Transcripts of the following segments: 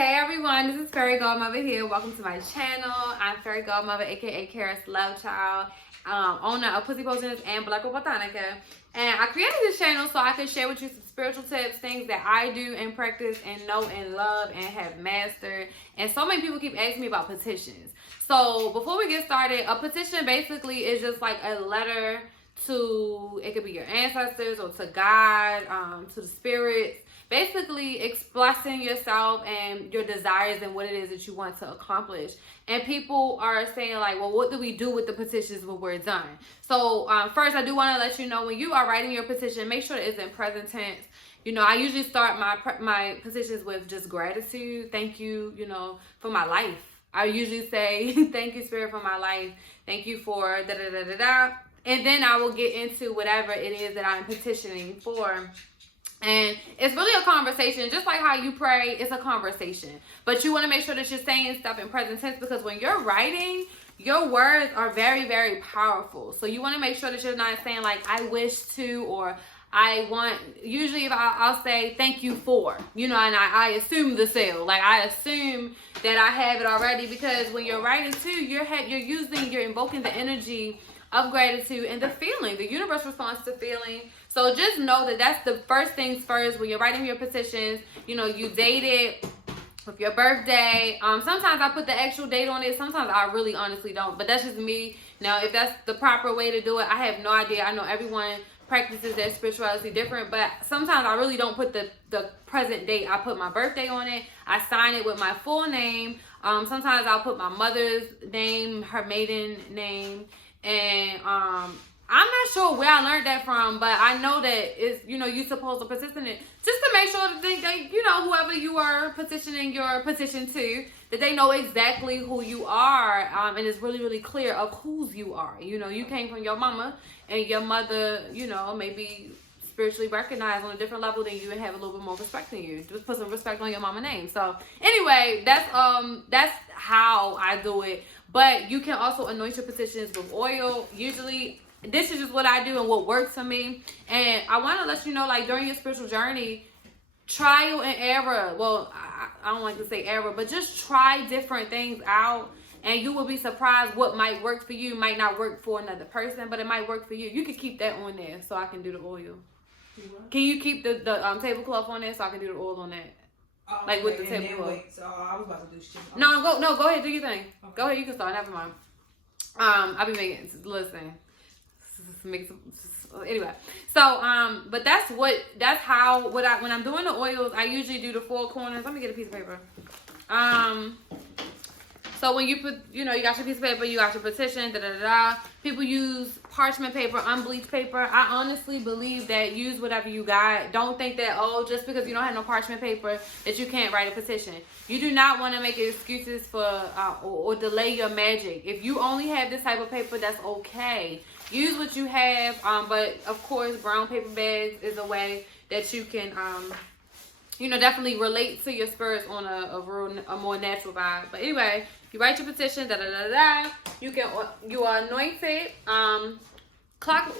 Hey everyone, this is Fairy Godmother here. Welcome to my channel. I'm Fairy Godmother, aka Karis Love Child, owner of Pussy Potions and Black Botanica. And I created this channel so I can share with you some spiritual tips, things that I do and practice and know and love and have mastered. And so many people keep asking me about petitions. So before we get started, a petition basically is just like a letter to, it could be your ancestors or to God, to the spirits. Basically expressing yourself and your desires and what it is that you want to accomplish. And people are saying like, well, what do we do with the petitions when we're done? So first, I do want to let you know, when you are writing your petition, make sure it's in present tense. You know, I usually start my petitions with just gratitude. Thank you, you know, for my life. I usually say, thank you, Spirit, for my life. Thank you for da-da-da-da-da. And then I will get into whatever it is that I'm petitioning for. And it's really a conversation. Just like how you pray, it's a conversation. But you want to make sure that you're saying stuff in present tense, because when you're writing, your words are very, very powerful. So you want to make sure that you're not saying like, I wish to, or I want. Usually if I'll say thank you for, you know, and I assume the sale. Like I assume that I have it already, because when you're writing too, you're invoking the energy of gratitude and the feeling. The universe responds to feeling. So just know that that's the first things first when you're writing your petitions. You know, you date it with your birthday. Sometimes I put the actual date on it. Sometimes I really honestly don't. But that's just me. Now, if that's the proper way to do it, I have no idea. I know everyone practices their spirituality different. But sometimes I really don't put the present date. I put my birthday on it. I sign it with my full name. Sometimes I'll put my mother's name, her maiden name. And I'm not sure where I learned that from, but I know that it's, you know, you're supposed to petition it just to make sure that they, you know, whoever you are petitioning your petition to, that they know exactly who you are, and it's really, really clear of whose you are. You know, you came from your mama, and your mother, you know, maybe spiritually recognized on a different level than you and have a little bit more respect than you. Just put some respect on your mama name. So anyway, that's how I do it. But you can also anoint your petitions with oil. Usually, this is just what I do and what works for me. And I want to let you know, like, during your spiritual journey, trial and error. Well, I don't like to say error, but just try different things out. And you will be surprised what might work for you. Might not work for another person, but it might work for you. You can keep that on there so I can do the oil. Can you keep the tablecloth on there so I can do the oil on that? Like with the tablecloth. So I was about to do shit. No, go ahead, do your thing. Okay. Go ahead, you can start. Never mind. I'll be making, listen. Anyway, so but that's how when I'm doing the oils, I usually do the four corners. Let me get a piece of paper. So when you put, you know, you got your piece of paper, you got your petition, people use parchment paper, unbleached paper. I honestly believe that use whatever you got. Don't think that, oh, just because you don't have no parchment paper that you can't write a petition. You do not want to make excuses for or delay your magic. If you only have this type of paper, that's okay. Use what you have, but of course, brown paper bags is a way that you can, you know, definitely relate to your spirits on a more natural vibe. But anyway, you write your petition, you anoint it,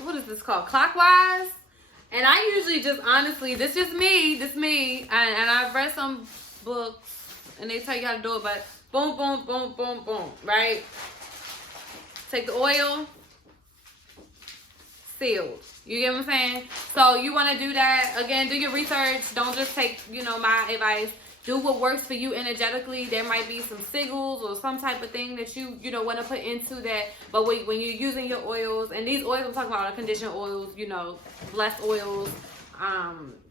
what is this called? Clockwise. And I usually just, honestly, this me, and I've read some books, and they tell you how to do it, but boom, boom, boom, boom, boom, right? Take the oil. Sealed. You get what I'm saying? So you want to do that. Again, do your research. Don't just take, you know, my advice. Do what works for you energetically. There might be some sigils or some type of thing that you know, want to put into that. But when you're using your oils, and these oils I'm talking about are conditioned oils, you know, blessed oils,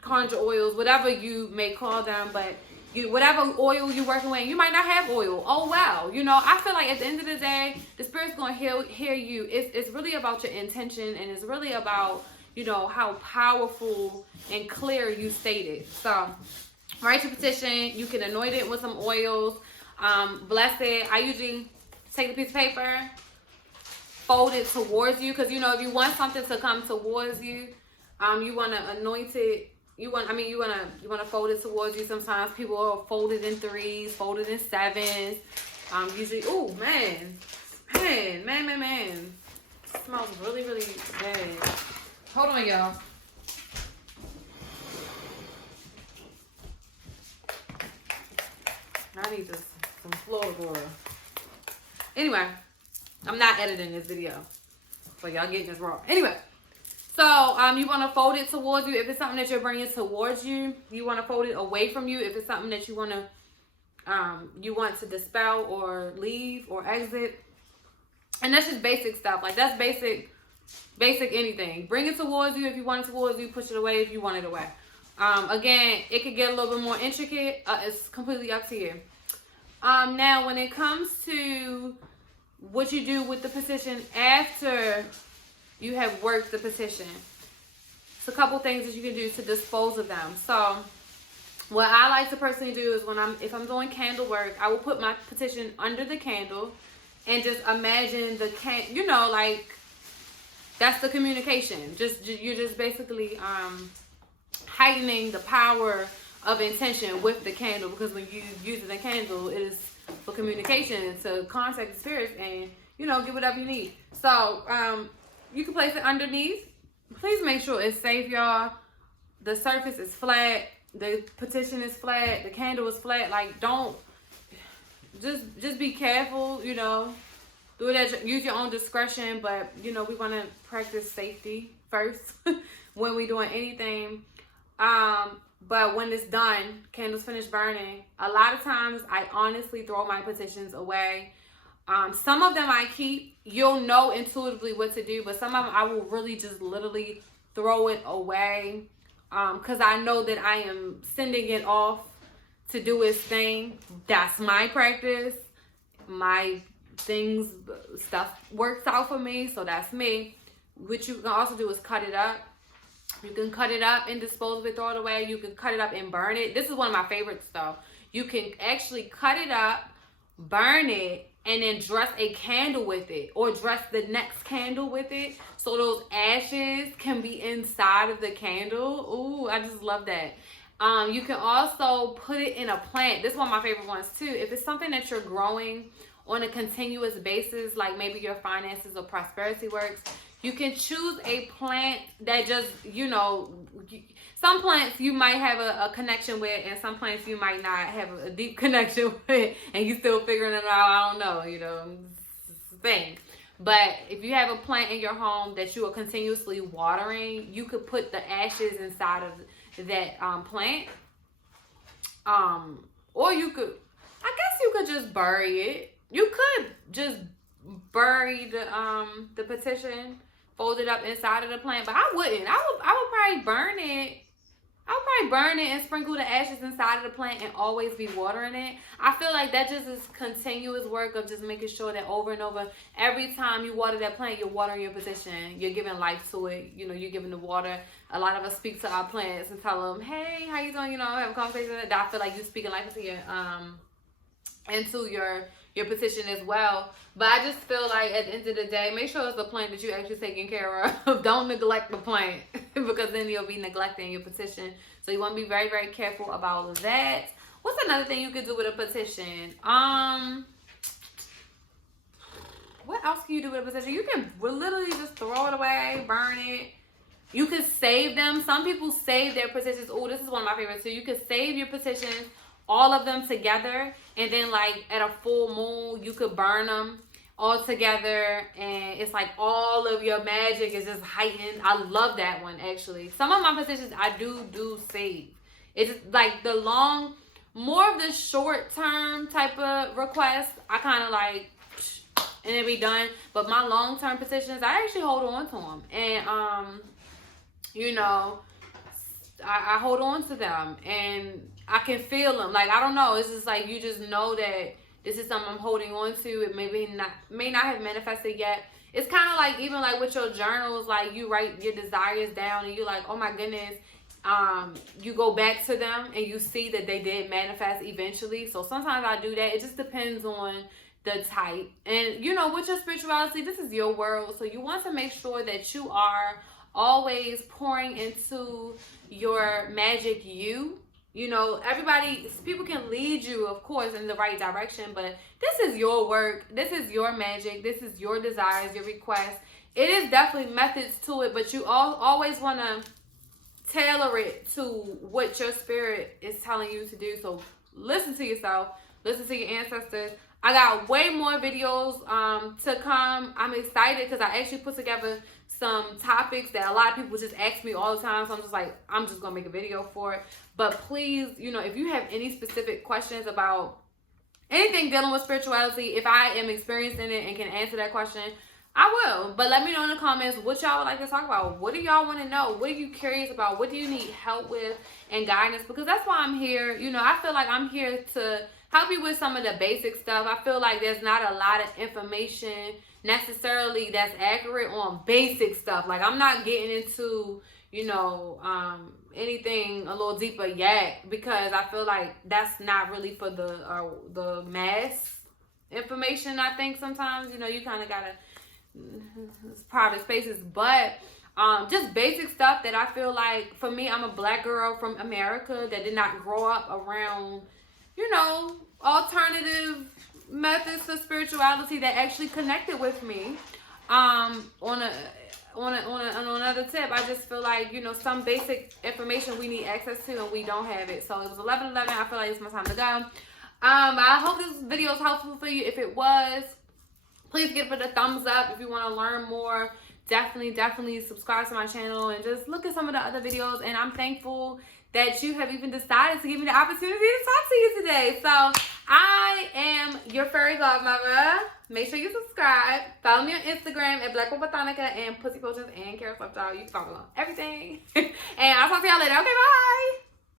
conjure oils, whatever you may call them, but whatever oil you're working with, you might not have oil. Oh wow, you know, I feel like at the end of the day, the spirit's gonna hear you. It's really about your intention, and it's really about, you know, how powerful and clear you state it. So write your petition. You can anoint it with some oils. Bless it. I usually take a piece of paper, fold it towards you, because you know, if you want something to come towards you, you want to anoint it. You want to fold it towards you. Sometimes people are folded in 3s, folded in 7s. Usually, oh man. It smells really, really bad. Hold on, y'all. I need this, some Florida water. Anyway, I'm not editing this video. So y'all getting this wrong. Anyway, so you want to fold it towards you. If it's something that you're bringing towards you, you want to fold it away from you. If it's something that you want to dispel or leave or exit. And that's just basic stuff. Like, that's basic anything. Bring it towards you if you want it towards you. Push it away if you want it away. Again, it could get a little bit more intricate. It's completely up to you. Now, when it comes to what you do with the petition after you have worked the petition, it's a couple things that you can do to dispose of them. So, what I like to personally do is if I'm doing candle work, I will put my petition under the candle and just imagine like that's the communication. You're just basically heightening the power of intention with the candle, because when you use the candle, it is for communication, to contact the spirits and get whatever you need. So you can place it underneath. Please make sure it's safe, y'all. The surface is flat. The petition is flat. The candle is flat. Like, don't just be careful. Do it use your own discretion. But we want to practice safety first when we're doing anything. But when it's done, candles finished burning, a lot of times I honestly throw my petitions away. Some of them I keep. You'll know intuitively what to do, but some of them I will really just literally throw it away. Because I know that I am sending it off to do its thing. That's my practice. My stuff works out for me, so that's me. What you can also do is cut it up. You can cut it up and dispose of it, throw it away. You can cut it up and burn it. This is one of my favorite stuff. You can actually cut it up, burn it, and then dress a candle with it, or dress the next candle with it, so those ashes can be inside of the candle. Ooh, I just love that. You can also put it in a plant. This is one of my favorite ones too. If it's something that you're growing on a continuous basis, like maybe your finances or prosperity works, you can choose a plant that just, some plants you might have a connection with, and some plants you might not have a deep connection with, and you still figuring it out. I don't know, it's a thing. But if you have a plant in your home that you are continuously watering, you could put the ashes inside of that plant. Or you could, I guess you could just bury it. You could just bury the petition, fold it up inside of the plant, but I wouldn't. I would probably burn it. I would probably burn it and sprinkle the ashes inside of the plant and always be watering it. I feel like that just is continuous work of just making sure that over and over, every time you water that plant, you're watering your petition. You're giving life to it. You're giving the water. A lot of us speak to our plants and tell them, hey, how you doing? Have a conversation with it. I feel like you're speaking life into your petition as well. But I just feel like at the end of the day, make sure it's the plant that you're actually taking care of. Don't neglect the plant, because then you'll be neglecting your petition. So you want to be very, very careful about that. What's another thing you could do with a petition? What else can you do with a petition? You can literally just throw it away, burn it. You can save them. Some people save their petitions. Oh, this is one of my favorites too. You can save your petitions, all of them together, and then like at a full moon you could burn them all together, and it's like all of your magic is just heightened. I love that one actually. Some of my petitions I do save. It's like more of the short term type of requests I kind of like and it be done, but my long term petitions I actually hold on to them, and I hold on to them and I can feel them. Like, I don't know. It's just like you just know that this is something I'm holding on to. It may not have manifested yet. It's kind of like even like with your journals, like you write your desires down and you're like, oh my goodness. You go back to them and you see that they did manifest eventually. So sometimes I do that. It just depends on the type. And with your spirituality, this is your world. So you want to make sure that you are always pouring into your magic people can lead you, of course, in the right direction, but this is your work, this is your magic, this is your desires, your requests. It is definitely methods to it, but you always want to tailor it to what your spirit is telling you to do. So listen to yourself, listen to your ancestors. I got way more videos to come. I'm excited because I actually put together some topics that a lot of people just ask me all the time. So I'm just like, I'm just going to make a video for it. But please, you know, if you have any specific questions about anything dealing with spirituality, if I am experiencing it and can answer that question, I will. But let me know in the comments what y'all would like to talk about. What do y'all want to know? What are you curious about? What do you need help with and guidance? Because that's why I'm here. You know, I feel like I'm here to help you with some of the basic stuff. I feel like there's not a lot of information necessarily that's accurate on basic stuff. Like, I'm not getting into, you know, anything a little deeper yet, because I feel like that's not really for the mass information. I think sometimes, you know, you kind of gotta private spaces, but just basic stuff that I feel like, for me, I'm a black girl from America that did not grow up around, you know, alternative methods for spirituality that actually connected with me. On another tip, I just feel like, you know, some basic information we need access to and we don't have it. So it was 11:11. I feel like it's my time to go. I hope this video is helpful for you. If it was, please give it a thumbs up. If you want to learn more, definitely subscribe to my channel and just look at some of the other videos. And I'm thankful that you have even decided to give me the opportunity to talk to you today. So I am your fairy godmother. Make sure you subscribe. Follow me on Instagram at Black Botanica and Pussy Potions and Carrot Love Child. You can follow me on everything. And I'll talk to y'all later. Okay, bye.